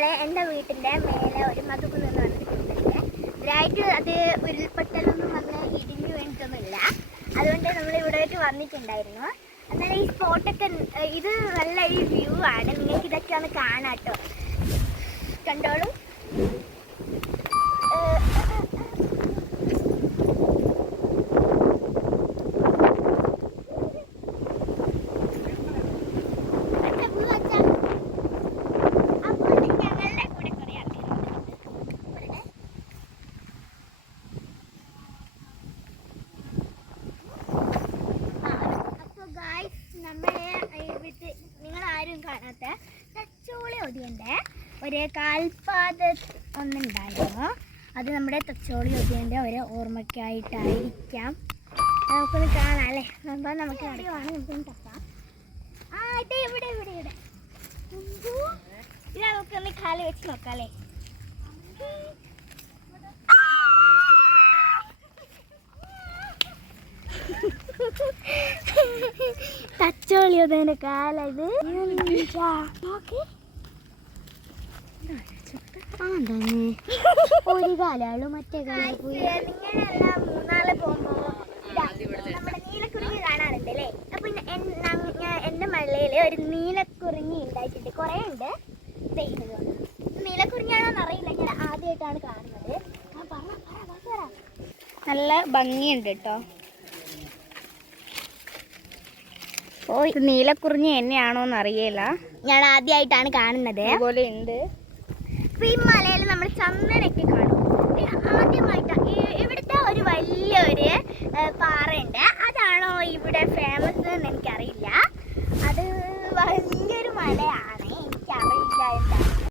നമ്മളെ എൻ്റെ വീട്ടിൻ്റെ മേലെ ഒരു മധുകുന്ന് എന്ന് പറഞ്ഞിട്ടുണ്ട്. ഇതിനായിട്ട് അത് ഉരുൾപൊട്ടലൊന്നും വന്ന് ഇടിഞ്ഞു വീണിട്ടൊന്നുമില്ല. അതുകൊണ്ട് നമ്മൾ ഇവിടേക്ക് വന്നിട്ടുണ്ടായിരുന്നു. എന്നാൽ ഈ സ്പോട്ടൊക്കെ ഇത് നല്ല ഈ വ്യൂ ആണ്. നിങ്ങൾക്ക് ഇതൊക്കെ ഒന്ന് കാണാം കേട്ടോ. കണ്ടോളൂ. നിങ്ങളാരും കാണാത്ത തച്ചോളി ഒടിയൻ്റെ ഒരു കാൽപാത ഒന്നുണ്ടായിരുന്നു. അത് നമ്മുടെ തച്ചോളി ഒടിയൻ്റെ ഒരു ഓർമ്മയ്ക്കായിട്ടായിരിക്കാം. നമുക്കൊന്ന് കാണാം അല്ലേ? അപ്പോൾ നമുക്ക് അറിയുവാണ്, നമുക്കൊന്ന് തപ്പാം. ഇത് ഇവിടെ ഇവിടെ ഇവിടെ ഇത് നമുക്കൊന്ന് കാല് വെച്ച് നോക്കാം അല്ലേ? തച്ചോളി ഒടിയൻ്റെ കാല ഇത് ഒരു കാലാളു മറ്റേ കാലം നിങ്ങളെല്ലാം മൂന്നാള് പോകുമ്പോ നമ്മുടെ നീലക്കുറിഞ്ഞി കാണാറുണ്ട് അല്ലേ? അപ്പൊ എന്റെ മള്ളയില് ഒരു നീലക്കുറിഞ്ഞി ഉണ്ടായിട്ടുണ്ട്. കുറെ ഉണ്ട്. നീലക്കുറിഞ്ഞാണോന്ന് അറിയില്ല, ഞാൻ ആദ്യമായിട്ടാണ് കാണുന്നത്. നല്ല ഭംഗിയുണ്ട് കേട്ടോ. ഓ, ഇത് നീലക്കുറിഞ്ഞി എന്നെയാണോന്ന് അറിയില്ല, ഞാൻ ആദ്യമായിട്ടാണ് കാണുന്നത്. അതുപോലെ ഉണ്ട്. ഈ മലയിൽ നമ്മൾ ചന്ദനൊക്കെ കാണും. ആദ്യമായിട്ടാണ് ഇവിടുത്തെ ഒരു വലിയൊരു പാറയുണ്ട്. അതാണോ ഇവിടെ ഫേമസ്